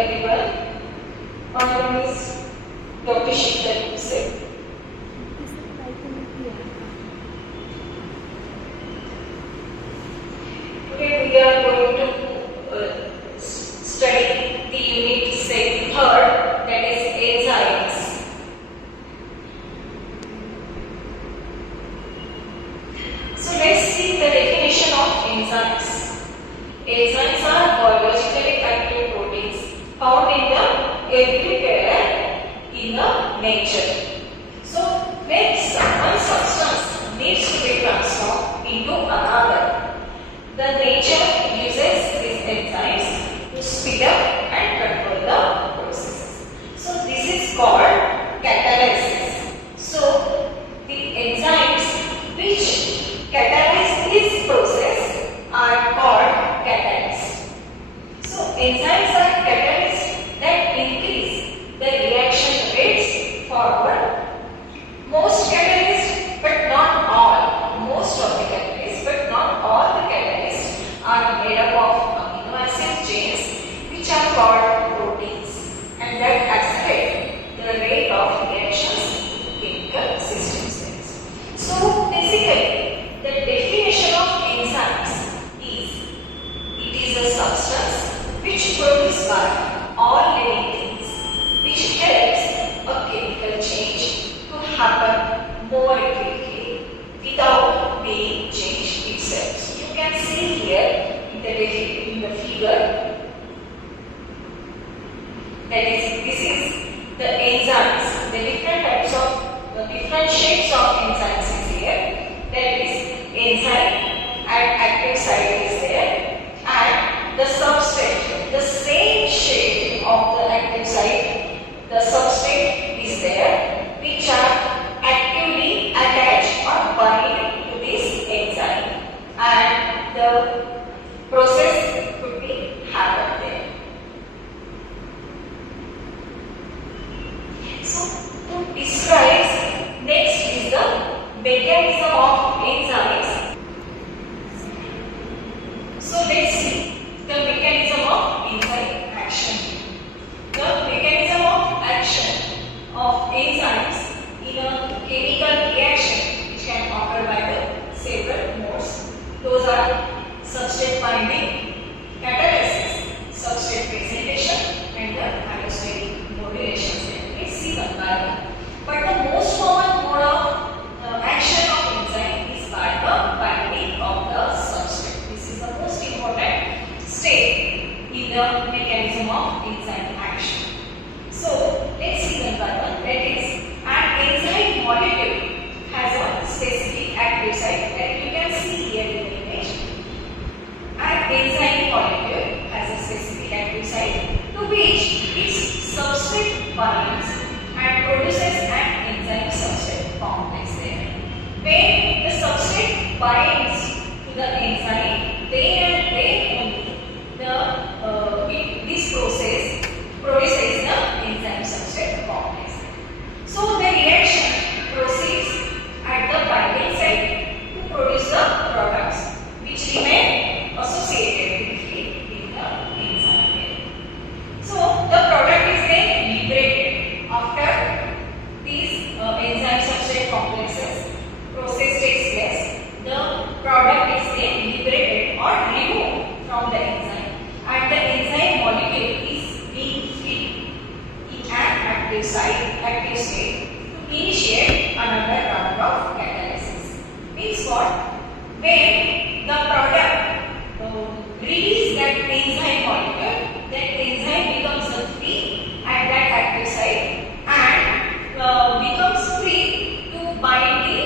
everyone. My name is Dr. Shikha Yusuf. Today we are going to study the unit say third, that is enzymes. So let's see the definition of enzymes. Enzymes are biologically active proteins found in the everywhere in the nature. So when one substance needs to be transformed into another, the nature uses these enzymes to speed up and control the processes. So this is called catalysis. So the enzymes which catalyze this process are called catalysts. So enzymes are catalysts that increase the reaction rates forward. Most catalysts, but not all, most of the catalysts, but not all the catalysts are made up of amino acid chains which are called proteins, and that accelerate the rate of reactions in chemical systems. So basically, the definition of enzymes is it is a substance which produced by all living things which helps a chemical change to happen more quickly without being changed itself. So you can see here in the figure that is this is the enzymes, the different types of the different shapes of enzymes is here. That is enzyme and active site is there, and the substrate, the same shape of the active site, the substrate is there, which are actively attached or bind to this enzyme, and the process could be happen there. So to describe, next is the mechanism of enzymes. So let's see the mechanism of enzyme action. The mechanism of action of enzymes in a chemical reaction which can occur by the several modes. Those are substrate binding, catalysis, substrate presentation, and the allostatic modulations. Let's see one by one. But the most common mode of action of enzyme is by the binding of the substrate. This is the most important step in the mechanism of enzyme action. So let's see one by one. That is, an enzyme molecule has a specific active site that you can see here in the image. An enzyme molecule has a specific active site to which its substrate binds and produces an enzyme substrate complex there. When the substrate binds to the enzyme, then only this process produces the enzyme substrate complex. So the reaction proceeds at the binding site to produce the products which remain associated with the enzyme. So the product is then liberated after these enzyme substrate complexes process takes place. The product is then liberated or removed from the enzyme, and the enzyme molecule is being free in an active state to initiate another round of catalysis. Means what? When the product releases that enzyme molecule, that enzyme becomes free at that active site and becomes free to bind the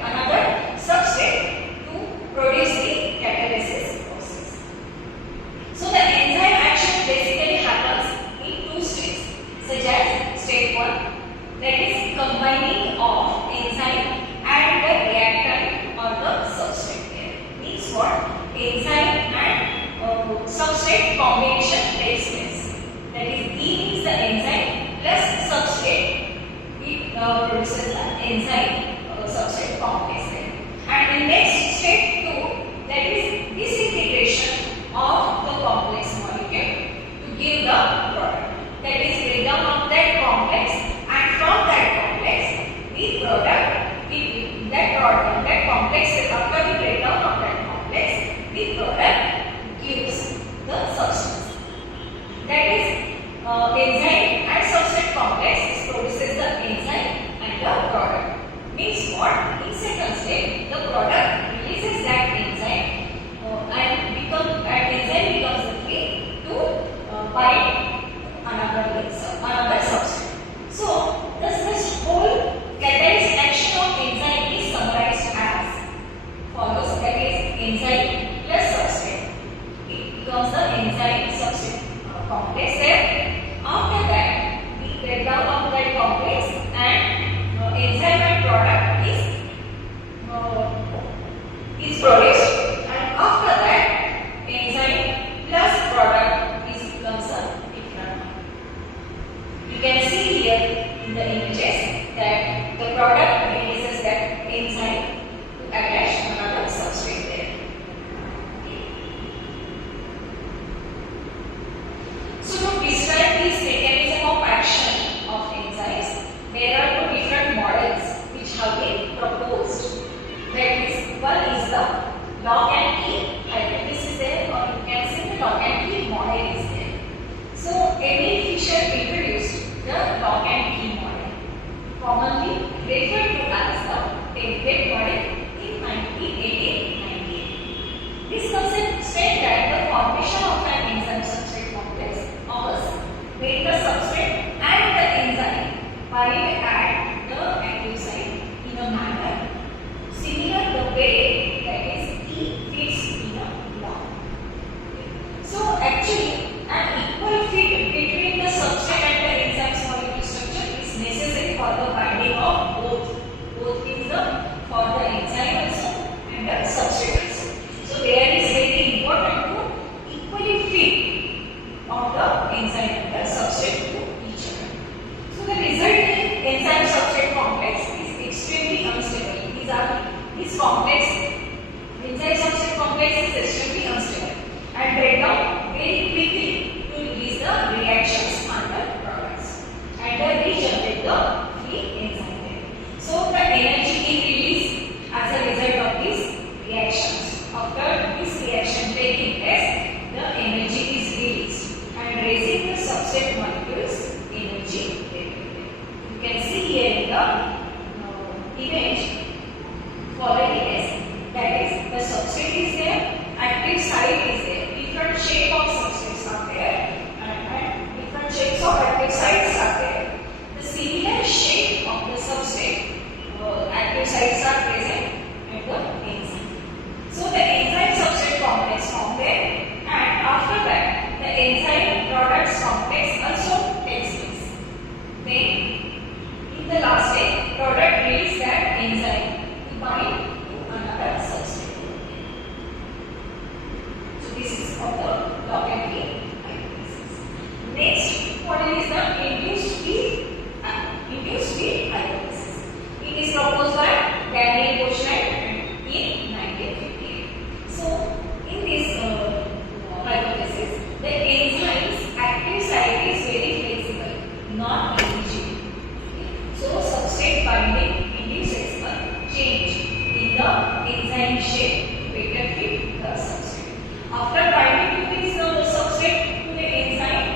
another substrate to produce the catalysis process. So the enzyme action basically happens in two stages, such as stage 1, that is combining of enzyme and the reactant or the substrate there. Means what? Enzyme and substrate combination takes place. That is, E means the enzyme plus substrate. It produces the enzyme substrate complex there. And the next step 2, that is disintegration of the complex molecule. product is produced, and after that enzyme plus product is becomes a different one. You can see here in the images that the product releases that enzyme to attach another substrate there. So to describe this mechanism of action of enzymes, there are two different models which have been proposed. That is, one is the lock and key hypothesis there, or you can say the lock and key model is there. So Emil Fischer introduced the lock and key model, commonly referred to as the template model in 1898. This concept states that the formation of an enzyme substrate complex occurs when the substrate and the enzyme bind at the active site in a manner similar the way that is key fits in a lock. So actually an equal fit between the substrate and the enzyme's molecular structure is necessary for the binding of both means the for the enzyme also and the substrate also. So there is very important to equally fit of the enzyme and the substrate to each other. So the resulting enzyme substrate complex is extremely unstable. This complex, enzyme substrate complex is extremely unstable and break down very quickly to release the reactions under products and then regenerate the free enzyme. So the energy is released as a result of these reactions. After this reaction taking place, the energy is released and raising the substrate molecules energy level. You can see here in the image following image, that is the substrate is there, active site is there, different shape of substrates are there and different shapes of active sites are there. The similar shape of the substrate active sites are present at the enzyme. So the enzyme substrate complex formed there, and after that the enzyme products complex also takes place. Then in the last stage product release that enzyme to bind to another substrate. So this is for the lock and key hypothesis. Next model is the induced field hypothesis. It is proposed by Daniel Boschnight in 1958. So in this hypothesis, the enzyme's active site is very flexible, not rigid. So substrate binding induces a change in the enzyme shape to better fit the substrate. After binding to this substrate to the enzyme,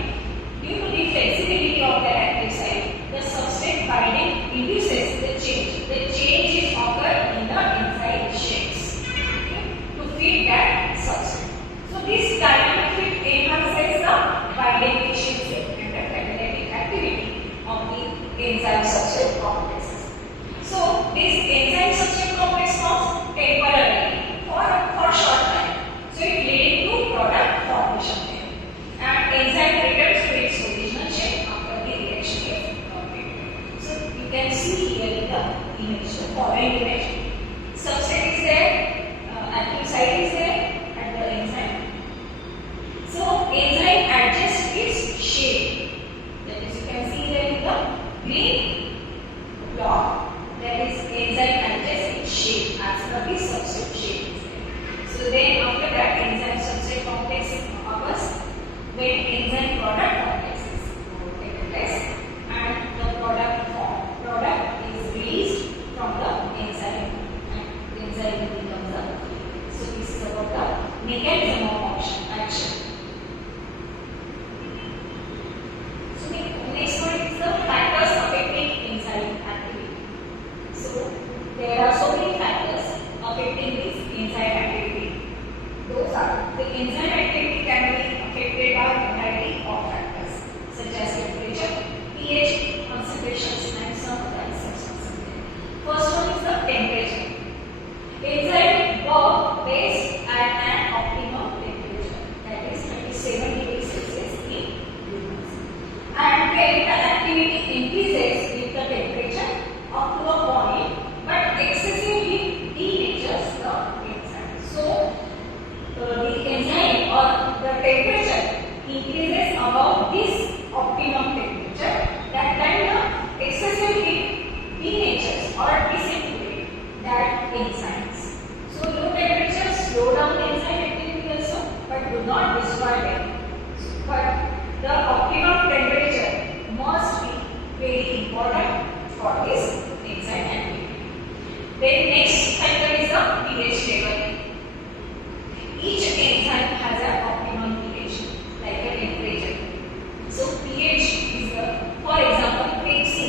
due to the flexibility of the active site, the substrate binding induces the change. The change is occurred in the enzyme shapes to fit that substrate. So this dynamic fit enhances the binding efficiency and the catalytic activity of the enzyme substrate complexes. So this enzyme substrate complex forms temporarily for short time. So it leads to product formation there. And enzyme returns to its original shape after the reaction is completed. So you can see here in the image, the following image. Substrate is there, active site is there at the enzyme. So enzyme adjusts its shape. That is, you can see there in the green block. That is, enzyme adjusts its shape as per the substrate shape. So then after that enzyme substrate complex occurs when enzyme product complexes take place and the product is released from the enzyme and the enzyme becomes a. So this is about the mechanism of action. So the next one is the factors affecting enzyme activity. So there are so many factors affecting this enzyme activity. Those are the enzyme activity can be affected by a variety of factors such as temperature, pH, concentrations and some other substances. First one is the temperature. Enzyme work best at an optimum temperature, that is 27 degrees Celsius in humans. And when the activity increases with the temperature up to a point enzymes. So low temperature slow down enzyme activity also, but do not destroy them. But the optimum temperature must be very important for this enzyme activity. Then next factor is the pH level. Each enzyme has an optimum pH, like a temperature. So pH is the, for example, Pepsi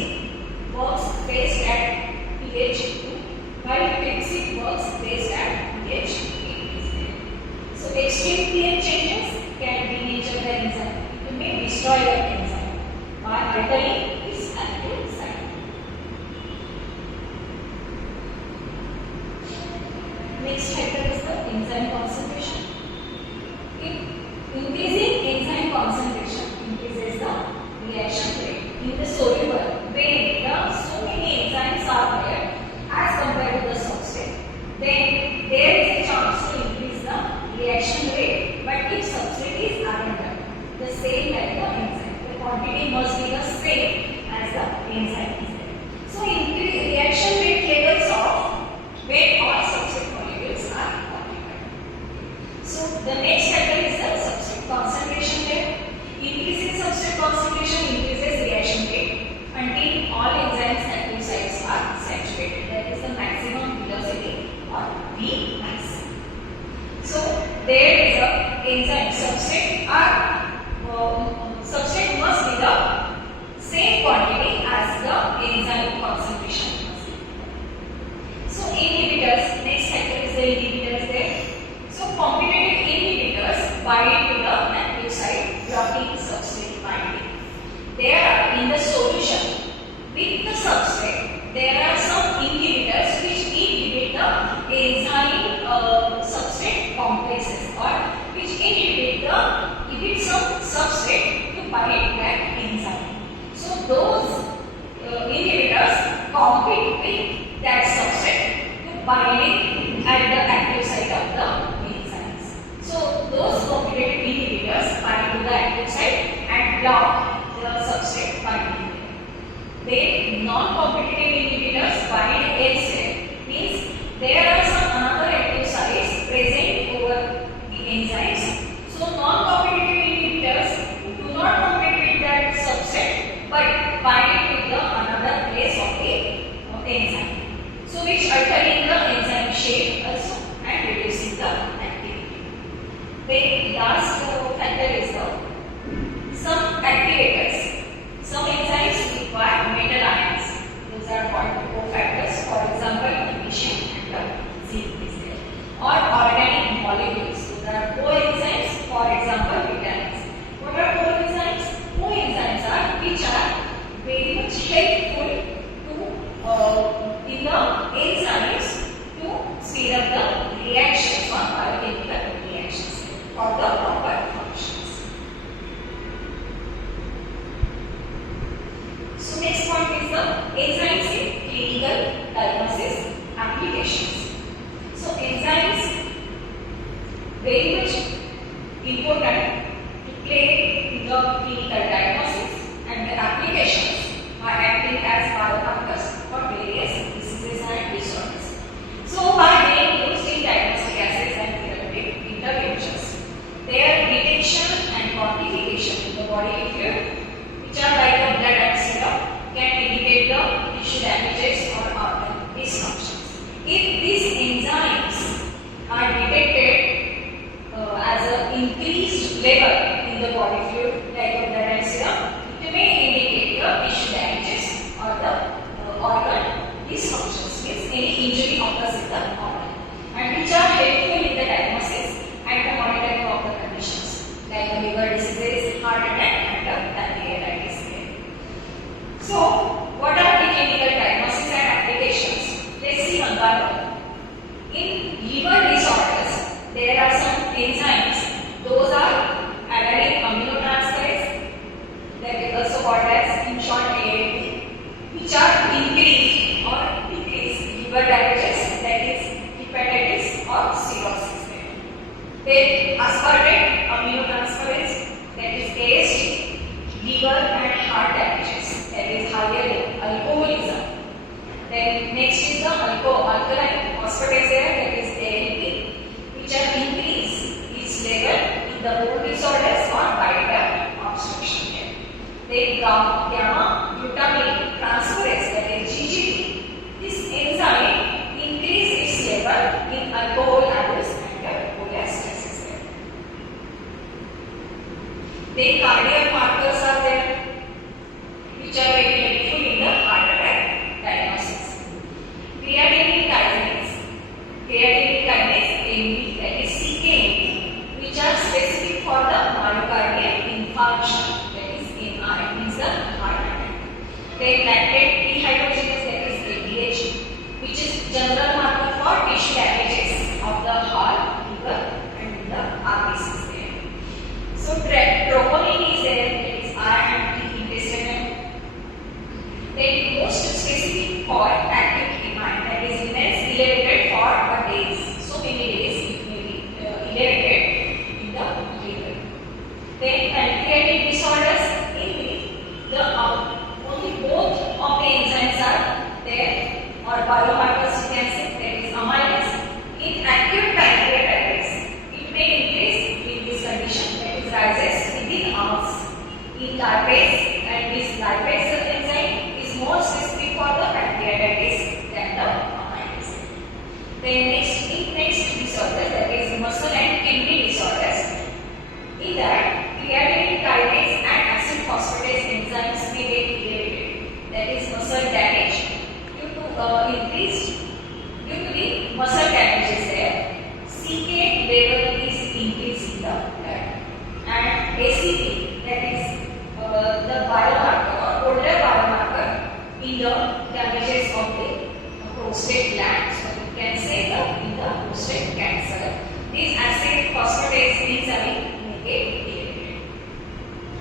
works best at pH 2, while Pepsi works best at pH 8. So extreme pH changes can denature the enzyme. It may destroy the enzyme by altering its active site. Next factor is the enzyme concentration. Increasing enzyme concentration increases the reaction rate in the soluble when so many enzymes are there as compared to the substrate. Then there is a chance to increase the reaction rate. But if substrate is abundant, the same like the enzyme, the quantity must be the same as the enzyme is there. So increase reaction rate levels of when all substrate molecules are occupied. So the next factor is the substrate concentration rate. Increasing substrate concentration increases reaction rate until all enzymes active sites are saturated. That is the maximum velocity or Vmax. So there is a enzyme substrate substrate must be the same quantity as the enzyme concentration. So inhibitors, next factor is the inhibitors there. So competitive inhibitors bind to the active site, blocking substrate binding. There are in the solution with the substrate, there are some inhibitors which inhibit the enzyme substrate complexes, or which inhibit some substrate to bind that enzyme. So those inhibitors compete with that substrate to binding at the active site of the enzymes. So those competitive inhibitors bind to the active site and block the substrate binding. Then non-competitive inhibitors bind elsewhere, means there are some another active sites present over the enzymes. So non-competitive inhibitors do not compete with that substrate but bind to the another place of the enzyme. So which altering the enzyme shape also and reducing the activity. Then last factor is the some activators. Some enzymes require metal ions. Those are called cofactors. For example, magnesium and zinc is there. Or organic molecules. Those are coenzymes. For example, vitamins. What are coenzymes? Coenzymes are which are very much helpful to in the enzymes to speed up the reactions or biochemical reactions for the proper functions. So next point is the enzymes in clinical diagnosis applications. So enzymes very much important to play in the clinical diagnosis and the applications by acting as biomarkers for various diseases and disorders. So by being used in diagnostic assays and therapeutic interventions, their detection and quantification in the body fluid, which are like a blood and serum, can indicate the tissue damages or organ dysfunctions. If these enzymes are detected as an increased level in the body fluid, like a blood and serum, it may indicate the tissue damages or the organ dysfunctions, means any injury occurs in the organ, and which are helpful in the diagnosis and the monitoring of the conditions like the liver diseases, heart attack, and the pancreatitis. So, what are the clinical diagnosis and applications? Let's see one by one. In liver disorders, there are some enzymes. Those are alanine aminotransferase, that is also called as in short AAT, which are increased or decreased liver damages, that is hepatitis or cirrhosis. Then aspartate aminotransferase, that is AST, liver and heart damages, that is higher alcoholism. Then next is the alkaline phosphatase there, that is ALP, which are increase its level in the mood disorders or bile obstruction there. Then gamma glutamate transferase, that is GGT. This enzyme increase its level in alcohol abuse and cholestasis there. Then cardiac markers are there, which are very helpful in the heart attack diagnosis. Creatinine kinase, AMP, that is CKMP, which are specific for the myocardial infarction, that is MI, means the heart attack. Then lactate dehydrogenase, that is LDH, which is general marker for tissue damages of the heart, liver, and the RBCs there. So troponin is there, that is R-anti-intestinal. Then most specific for acute MI, that is elevated for days. So many days it may be elevated in the liver. Then pancreatic disorders, in the only both of the enzymes are there, or biomarkers you can say, that is amylase. In acute pancreatitis, it may increase in this condition, that is rises within hours. In lipase, and this lipase enzyme is more specific for the pancreatitis than the amylase. Then next disorder, that is muscle and kidney disorders. In that, creatinine kinase and acid phosphatase enzymes may get elevated. That is muscle damage due to the muscle damages there. CK level is increased in the blood. And ACT, that is the biomarker or older biomarker in the damages of the prostate gland. So you can say in the prostate cancer, these acid phosphatase enzyme may get elevated.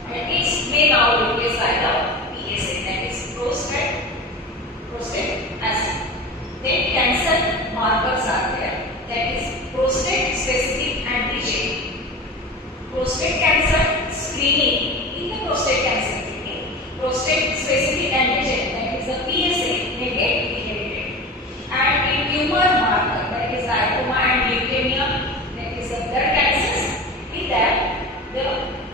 And it may now replaced by the PSA, that is prostate acid. Then cancer markers are there, that is prostate specific antigen. Prostate cancer screening, in the prostate cancer screening, prostate specific antigen, that is the PSA, may get elevated. And in tumor marker, that is lymphoma and leukemia, that is the blood cancers, in that the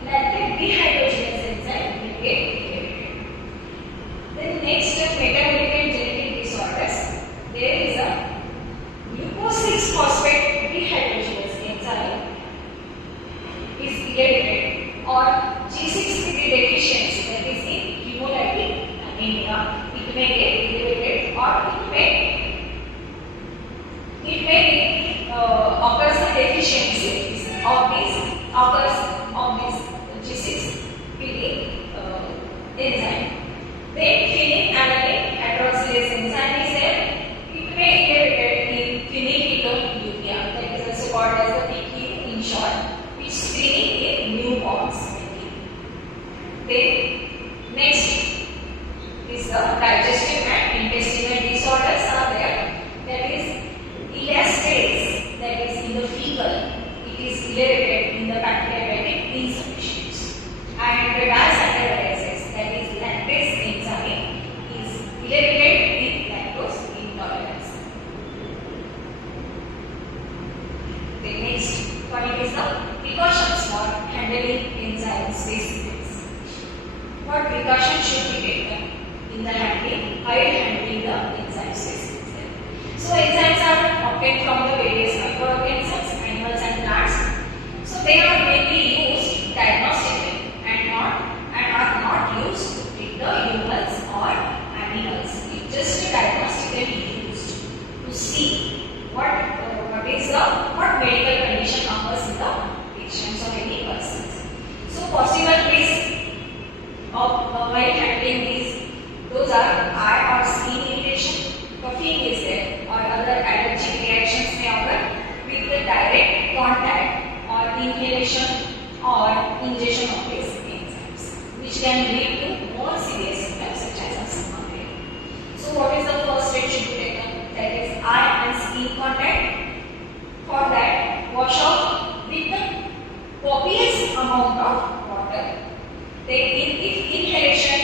lactate dehydrogenase enzyme will get elevated. Then next, metabolic and genetic disorders, there is a glucose-6-phosphate dehydrogenase enzyme is elevated, or G6PD deficiency, that is in hemolytic anemia, it may get elevated, or it may occurs the deficiencies of this G6PD enzyme. Then phenylalanine hydroxylase enzyme is there. It may elevate in phenylketonuria, that is also called as the PQ in short, which screening in newborns. Then next is the digestive and intestinal disorders are there. That is elastase, that is in the fecal, it is elevated in the pancreatic insufficiency. And the disaccharidase, that is lactase enzyme, is elevated in lactose intolerance. The next point is the precautions for handling enzyme specifics. What precautions should be taken in the handling the enzyme specifics? So enzymes are obtained from the various microorganisms, animals and plants. So they are mainly used diagnostically and are not used to treat the humans or animals. It's just diagnostically used to see what medical condition occurs in the patients or any persons. So possible risk of while handling these, those are eye or skin irritation, coughing is there, or other allergic reactions may occur with the direct contact or inhalation or ingestion of these enzymes, which can lead to more serious symptoms such as asthma. So what is the first step should be taken? That is eye and skin contact. For that, wash off with the copious amount of water. Then if inhalation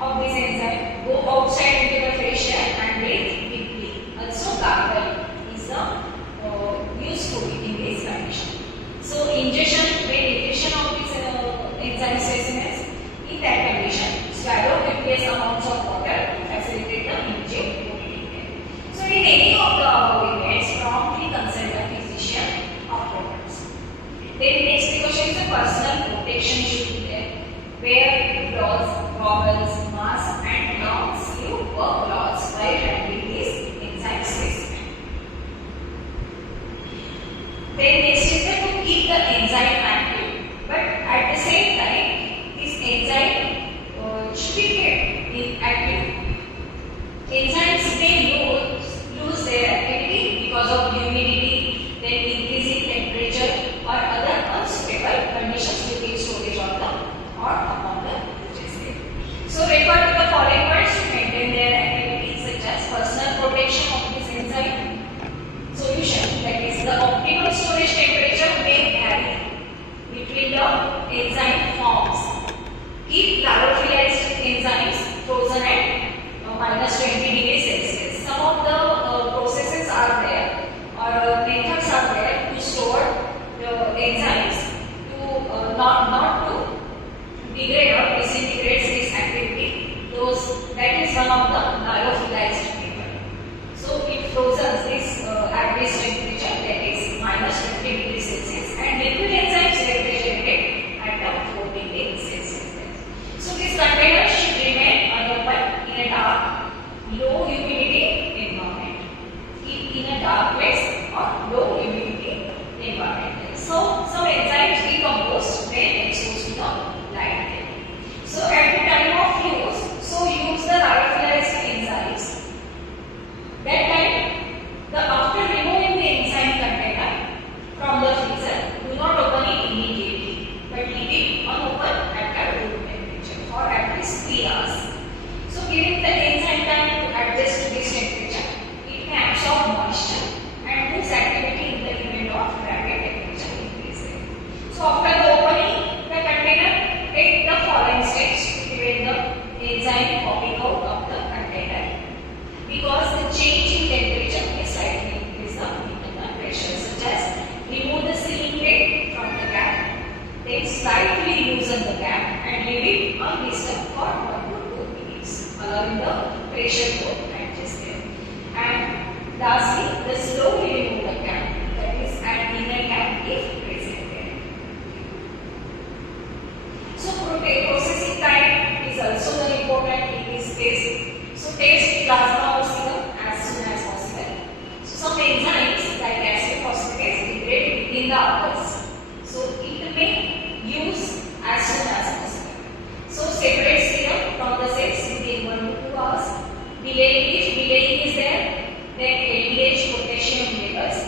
of this enzyme, go outside into the fresh air and breathe deeply. Also gargle is Then next precaution is the personal protection should be there. Wear gloves, goggles, mask and long sleeve work cloths while handling this enzyme specimen. Then next is that to keep the enzyme active, but at the same time this enzyme should be kept inactive. Enzymes may lose their activity because of humidity, then increasing temperature or other unsuitable conditions during storage on the or upon the digestive. So refer to the following points to maintain their activity such as personal protection of this enzyme. Solution, that is the optimal storage temperature may vary between the enzyme forms. Keep lyophilized enzymes frozen at -20°C. Some of the processes are there or methods are there to store the enzymes to not to degrade or disintegrate this activity. That is one of the lyophilized method. So it frozen this average temperature, that is -20°C, and liquid enzymes refrigerated at 14°C. So this container should remain unopened in a dark, low humidity environment. Keep in a dark place or low humidity environment. So some enzymes decompose when exposed to the light. So at the time of use, use the lyophilized enzymes. That time, after removing the enzyme container from the freezer, do not open it immediately, but leave it unopened at room temperature for at least 3 hours. So giving the enzyme time to adjust to this temperature, it can absorb moisture and lose activity in the event of rapid temperature increase. So after the opening the container, take the following steps to prevent the enzyme popping out of the container, because the change in temperature may slightly increase the internal pressure, such as remove the sealing plate from the cap, then slightly loosen the cap and leave it undisturbed for 1 to 2 minutes, allowing the pressure to adjust there. And lastly, the slowly remove the cap, that is an inner cap if present there. So processing time is also very important in this case. So test plasma or serum as soon as possible. So some enzymes like acid phosphatase degrade within the hours. So it may use as soon as possible. So separate serum from the cells within 1 to 2 hours. If delaying is there, then LDH potassium levels,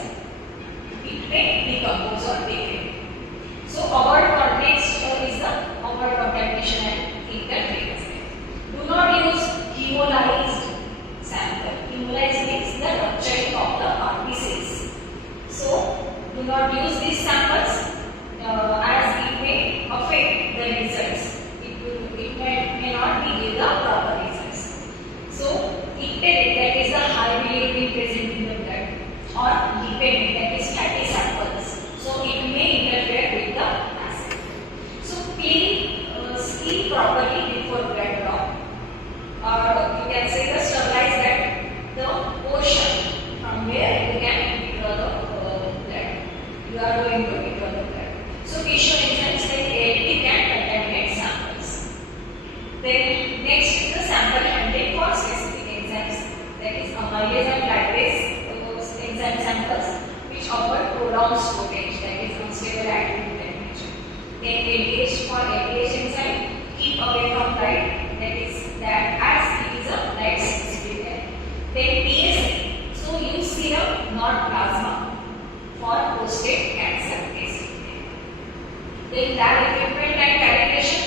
it may decompose or degrade. So avoid context is the avoid contamination and interference. Do not use hemolyzed sample. Hemolyzed means the rupturing of the RBCs. So do not use these samples as it may affect the results. It may not be give the proper results. So icteric, that is the high bilirubin present in the blood, or lipemic, that is fatty samples. So it may interfere with the assay. So clean properly before blood draw, or you can say the sterilize that the portion from where you can withdraw the blood. You are going to withdraw the blood. So tissue enzymes like ALT can contaminate samples. Then next is the sample handling for specific enzymes, that is amylase and lipase enzyme samples which offer prolonged storage, that is unstable at room temperature. Then LDH for LDH enzyme, keep away from light, that is that as it is a light sensitive. Then PSA, so use serum not plasma for prostate cancer testing. Then lab equipment and calibration,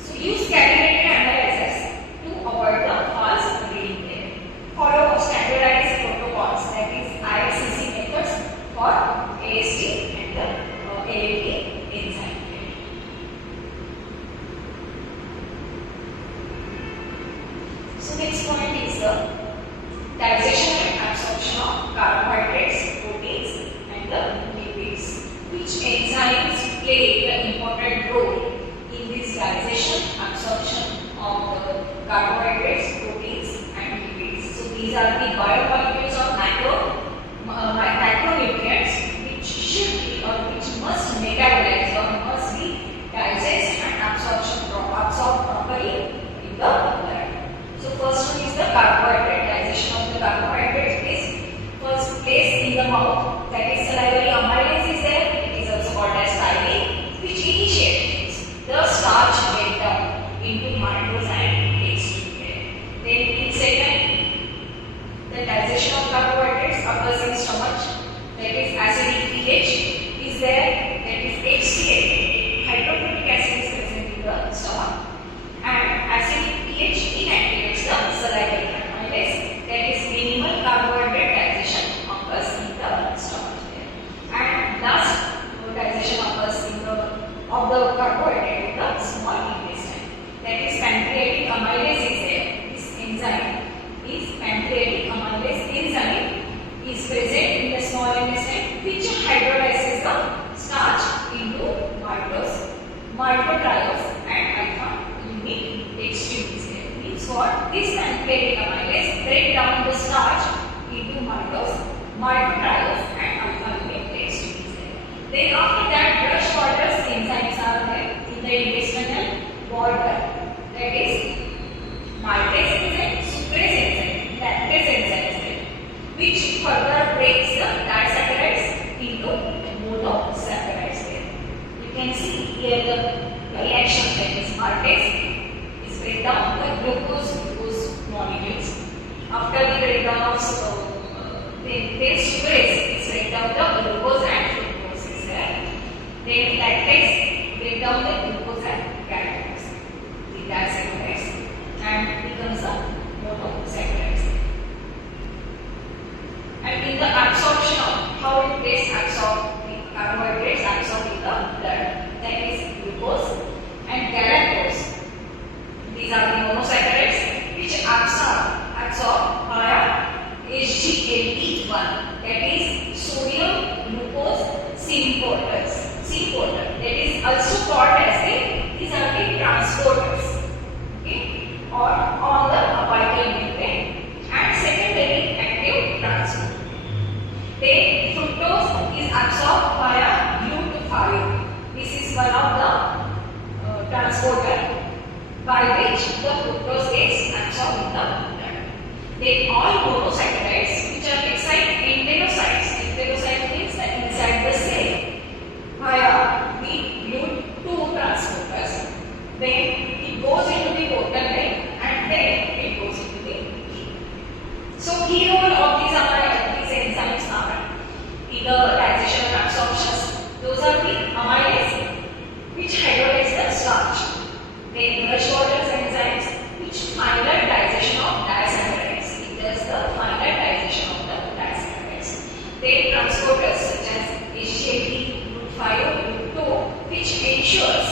so use calibrated analyzers to avoid the false reading there. Follow standardized protocols, that is ISCC methods for AST and the ALT enzyme. So next point is the digestion and absorption of carbohydrates, proteins and the lipids. Which enzymes play the important role in this digestion, absorption of the carbohydrates, proteins and lipids. So these are the biomolecules of macronutrients which should be or which must metabolize mouth, that is salivary amylase is there. It is also called as thyroid, which initiates the starch breakdown into maltose and takes to there. Then in second, the digestion of carbohydrates occurs in stomach. That is acidic pH is there. That is HCl, hydrochloric acid is present in the stomach. And acidic pH inactivates the salivary amylase. That is minimal carbohydrate digestion occurs in the stomach there. And last digestion occurs in of the carbohydrate in the small intestine. That is pancreatic amylase is there. This enzyme is pancreatic amylase enzyme is present in the small intestine, which hydrolyzes the starch into maltose, maltotriose and alpha-unique extremes. Means what? This pancreatic amylase break down the starch into maltose, maltotriose and alpha-unique extremes. Then after that, brush waters enzymes are there in the intestinal water. That is maltase enzyme, sucrase enzyme, lactase enzyme, which further breaks the disaccharides into monosaccharides. You can see here the reaction, that is maltase is break down the glucose molecules. After the breakdown of then sucrase is break down the glucose and fructose is there. Then lactase break down the glucose and galactose, the disaccharides, and becomes the monosaccharides. And in the absorption of how it gets absorbed, the carbohydrates absorbed in the blood, that is glucose and galactose. These are the monosaccharides which absorb via HGLT1, that is sodium glucose symporters. That is also called as these are the transporters, okay, or on the apical membrane, and secondary active transport. Then fructose is absorbed via glutathione. This is one of the transporter by which the fructose gets absorbed in the blood. Then all monosaccharides which are excite enterocytes. Enterocyte means that inside the cell via the GLUT2 transporters. Then it goes into the portal vein and then it goes into the. So key role of these enzymes are either digestion and absorption. Those are the amylase which hydrolyze the starch. Then brush waters enzymes which final digestion of disaccharides. It does the final digestion of the disaccharides. Then transporters such as HCl, glutathione, glucose, which ensures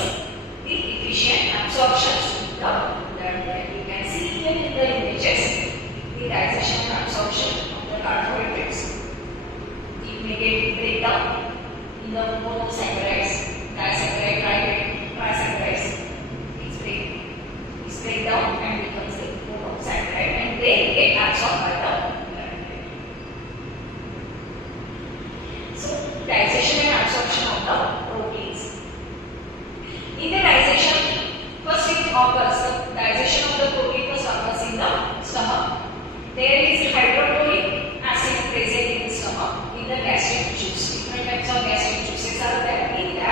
the efficient absorption of the blood. You can see here in the images the digestion and absorption of the carbohydrates. It may get breakdown in the monosaccharides, disaccharide, trisaccharides. It's breakdown and becomes the monosaccharide, and they get absorbed by the blood. So digestion and absorption of the proteins. In the digestion, first it occurs, the digestion of the protein first occurs in the stomach. There is hydrochloric acid present in the stomach, in the gastric juice. Different types of gastric juices are there in the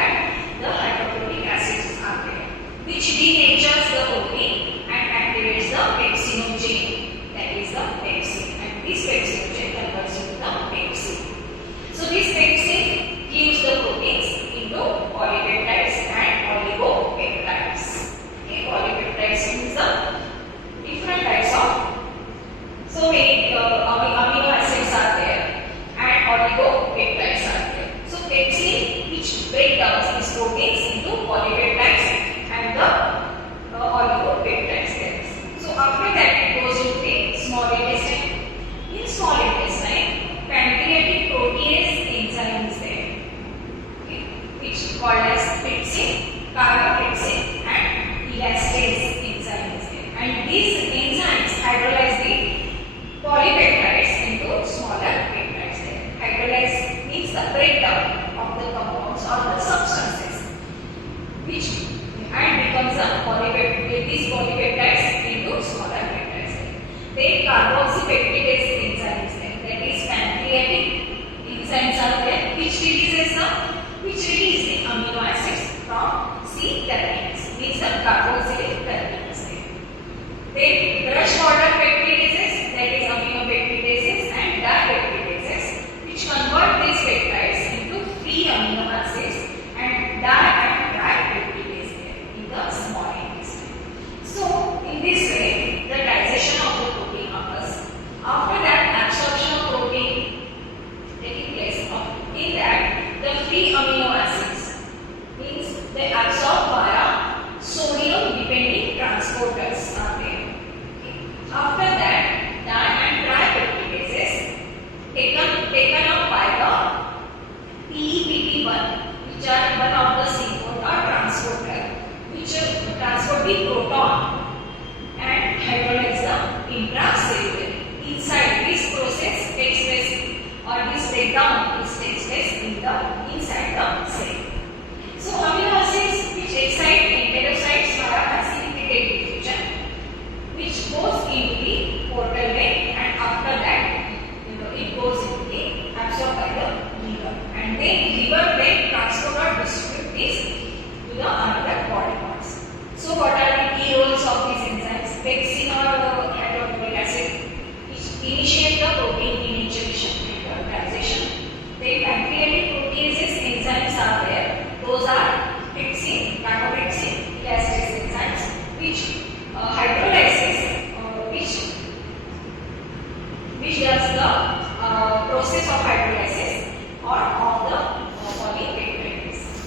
process of hydrolysis or of the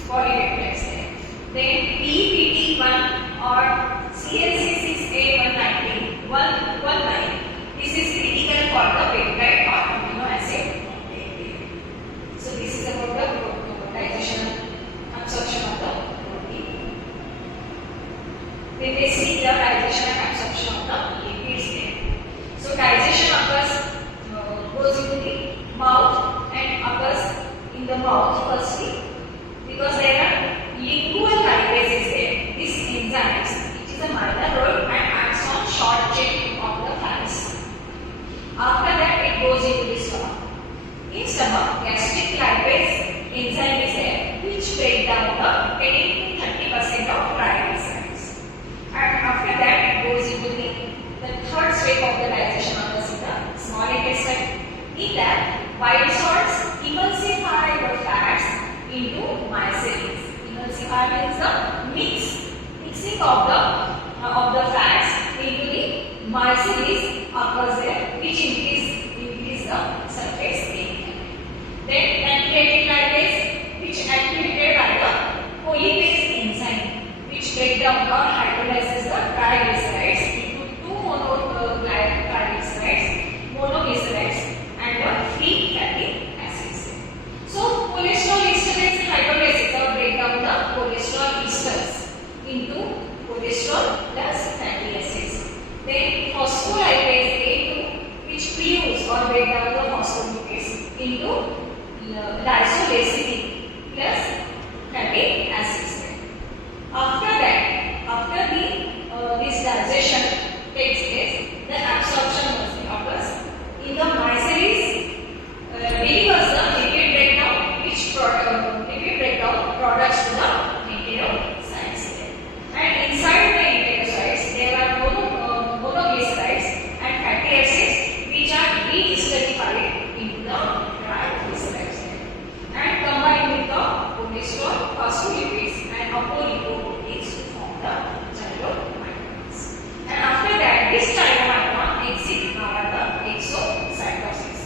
polypeptides. Then PPT1 or CLC6A119, this is critical for the peptide or amino acid uptake. So this is about the digestion absorption of the protein. Then they see the digestion and absorption of the lipids there. So digestion occurs, goes into the mouth and occurs in the mouth firstly, because there are lingual lipases there. This enzymes, which is a minor role and acts on short chain of the fats. After that, it goes into the stomach. In stomach, gastric lipase enzyme is there, which break down the 10 to 30% of triglycerides. And after that, it goes into the third step of the digestion occurs in the small intestine. In that, bile salts emulsify the fats into micelles. Emulsify means the mixing of the fats into the micelles occurs there, which increase the surface area. Then pancreatic lipase, which activated by the polypase enzyme, which break down or hydrolyzes the triglycerides into two monoglycerides and the free fatty acids. So cholesterol esterase hydrolysis or break down the cholesterol esters into cholesterol plus fatty acids. Then phospholipase A2, which preuse or break down the phospholipids into lysoleucine plus fatty acids. After that, this digestion takes place, the absorption occurs in the micelles, delivers the lipid breakdown, products to the enterocytes. And inside the enterocytes, there are monoglycerides and fatty acids, which are re-esterified into the triglycerides and combined with the cholesterol, phospholipids and apolipoproteins to form the chylomicrons. And after that, this chylomicron exits via the exocytosis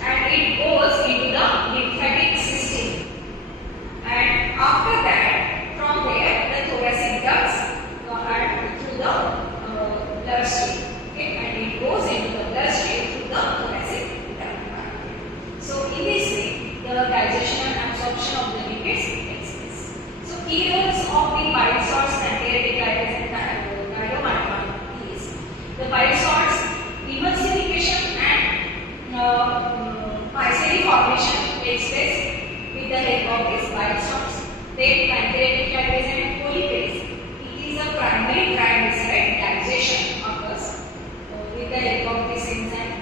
and it goes into the lymphatic system. And after that, from there, the thoracic ducts and through the bloodstream. Okay, and it goes into the bloodstream through the thoracic duct. So in this way, the digestion and absorption of the lipids takes place. So key roles of the bile salts, pancreatic lipase and chylomicron is the bile salts emulsification and micelle formation takes place with the help of these bile salts. Then pancreatic lipase and polypase, it is a primary triglyceride digestion occurs with the help of this enzyme,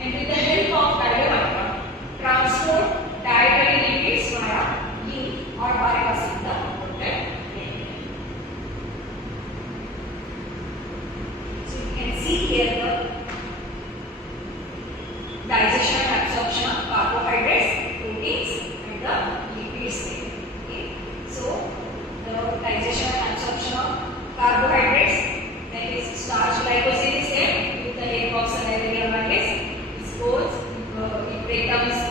and with the help of chylomicron transport dietary lipids via lymph or bypassing the portal. So you can see here the digestion and absorption of carbohydrates, proteins and the lipids. Okay. So the digestion and absorption of carbohydrates, that is starch glycogen is there with the help of salivary amylase. It goes, it breaks down into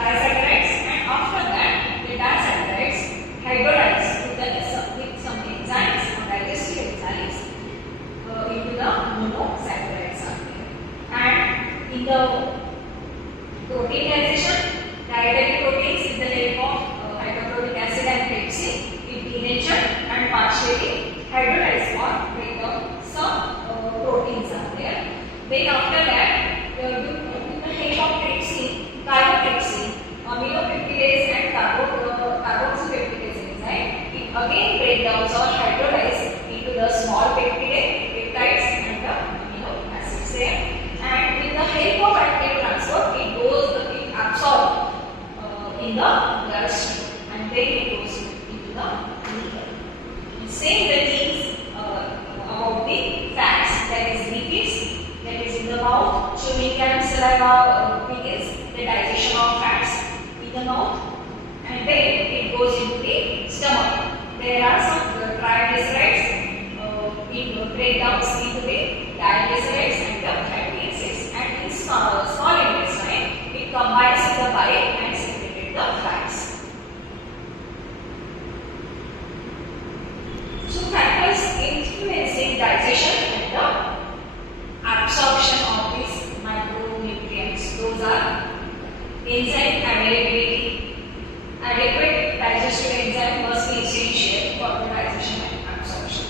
disaccharides, and after that the disaccharides hydrolyze with some enzymes or digestive enzymes into the monosaccharides. And in the protein digestion, dietary proteins with the help of hydrochloric acid and pepsin will be denatured and partially hydrolyzed or break down some proteins are there. Then after that, with the help of trypsin, chymotrypsin, aminopeptidase and carboxypeptidase enzyme, it again breakdowns or hydrolyze into the small peptides and the amino acids there. And with the help of active transport, it absorbed in the bloodstream and then it goes into the liver. Same the things about the fats, that is lipids, that is in the mouth, chewing and saliva begins the digestion of fats in the mouth, and then it goes into the stomach. There are some triglycerides breakdowns into the triglycerides and the fatty acids, and in small intestine it combines enzyme availability. Adequate digestive enzyme must be essential for the digestion and absorption.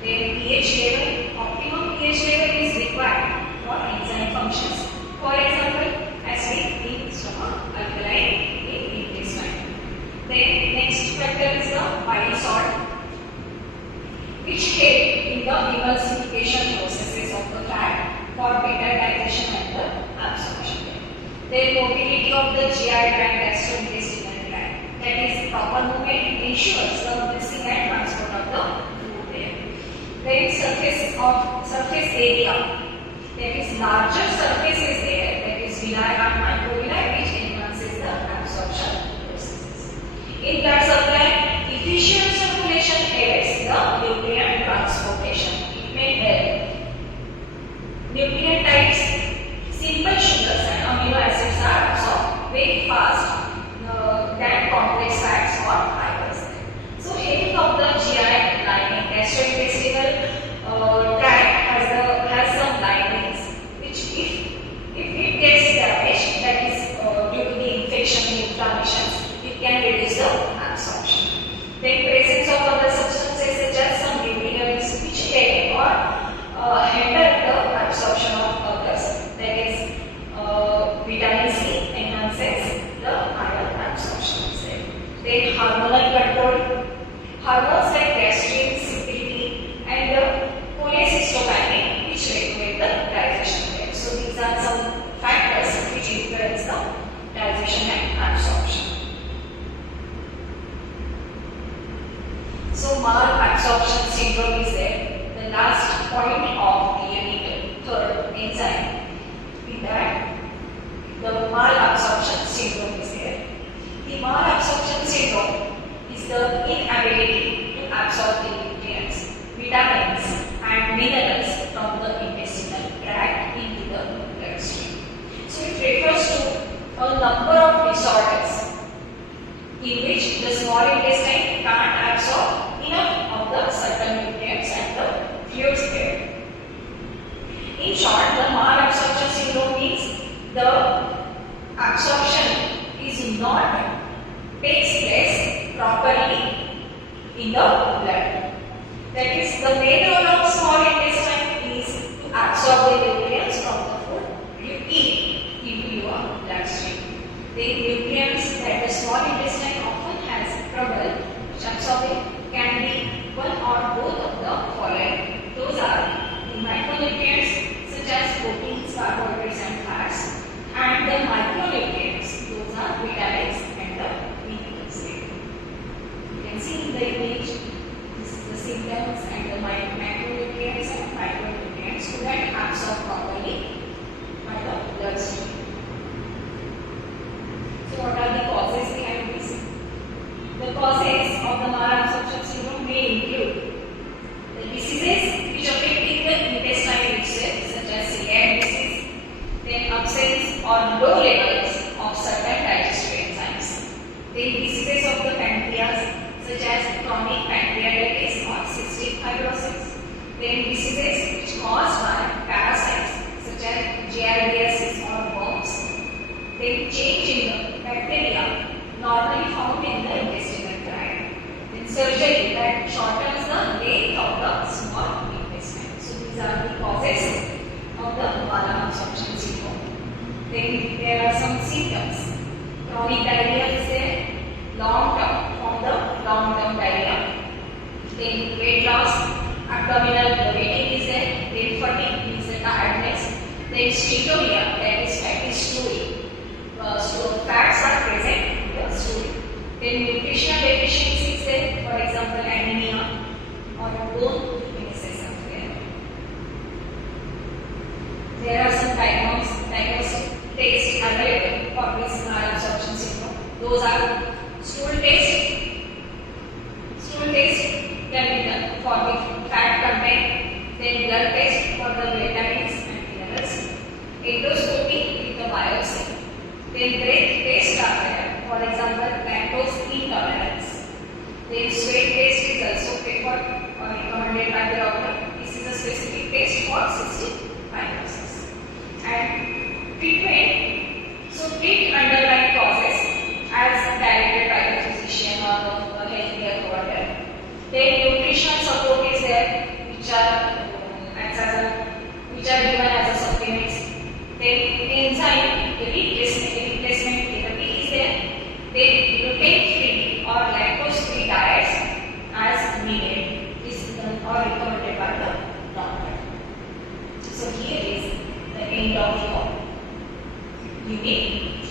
Then pH level, optimum pH level is required for enzyme functions. For example, acid in stomach, alkaline in intestine. Then next factor is the bile salt, which help in the emulsification processes of the fat for better digestion and the absorption. Then motility of the GI tract, gastrointestinal tract, that is proper movement ensures the mixing and transport of the food there. Then surface area, that is larger surface is there, that is villi and microvilli, which enhances the absorption processes. In blood supply, efficient circulation aids the nutrient transportation. It may help. Nutrient types, simple sugars and amino acids are absorbed very fast than complex fats or fibers. So health of the GI lining, gastrointestinal tract has some linings which if it gets damaged, that is due to the infection, inflammation, it can reduce the absorption. Then presence of other substances such as some nutrients which help or hinder the absorption of others, that is vitamin C enhances the iron absorption. Then hormonal control, hormones like gastrin, secretin and cholecystokinin which regulate the digestion rate. So these are some factors which influence the digestion and absorption. So malabsorption syndrome is there. The last point of the unit, third enzyme, in that the malabsorption syndrome is there. The malabsorption syndrome is the inability to absorb the nutrients, vitamins and minerals from the intestinal tract into the bloodstream. So it refers to a number of disorders in which the small intestine can't absorb enough of the certain nutrients and the fluids there. In short, the malabsorption syndrome means the absorption is not takes place properly in the blood. That is, the main role of small intestine is to absorb the nutrients from the food you eat into your bloodstream. The nutrients that the small intestine often has trouble absorbing can be one or both of the following. Those are the micronutrients such as proteins, carbohydrates and fats, and the micronutrients, those are vitamins and the minerals. You can see in the image the symptoms and the macronutrients and micronutrients to get absorbed properly by the bloodstream. So what are the causes behind this? The causes of the malabsorption syndrome may include the diseases which affect the intestine itself, such as celiac disease, then absence or low levels of certain digestive enzymes, then diseases of the pancreas, such as chronic pancreatitis or cystic fibrosis, then diseases which caused by parasites, such as giardiasis or worms, then change in the bacteria normally found in the intestinal tract, then surgery that shortens the length of the small intestine. So these are the causes of the malabsorption syndrome. Then there are some symptoms. Chronic diarrhea is there, long-term diarrhea. Then weight loss, abdominal bloating is there, then fatigue means the tiredness, then steatorrhea, that is fatty stooling. So fats are present in the stool. Then nutritional deficiency is there, for example anemia or bone weaknesses are there. There are some diagnostic tests available for this malabsorption syndrome. Those are stool test. Stool test can be done for the fat content, then blood test for the vitamins and minerals, endoscopy with the biopsy. Then breath test are there, for example lactose intolerance. Then sweat test is also preferred or recommended by the doctor. This is a specific test for cystic fibrosis. And treatment, so treat underlying Unit.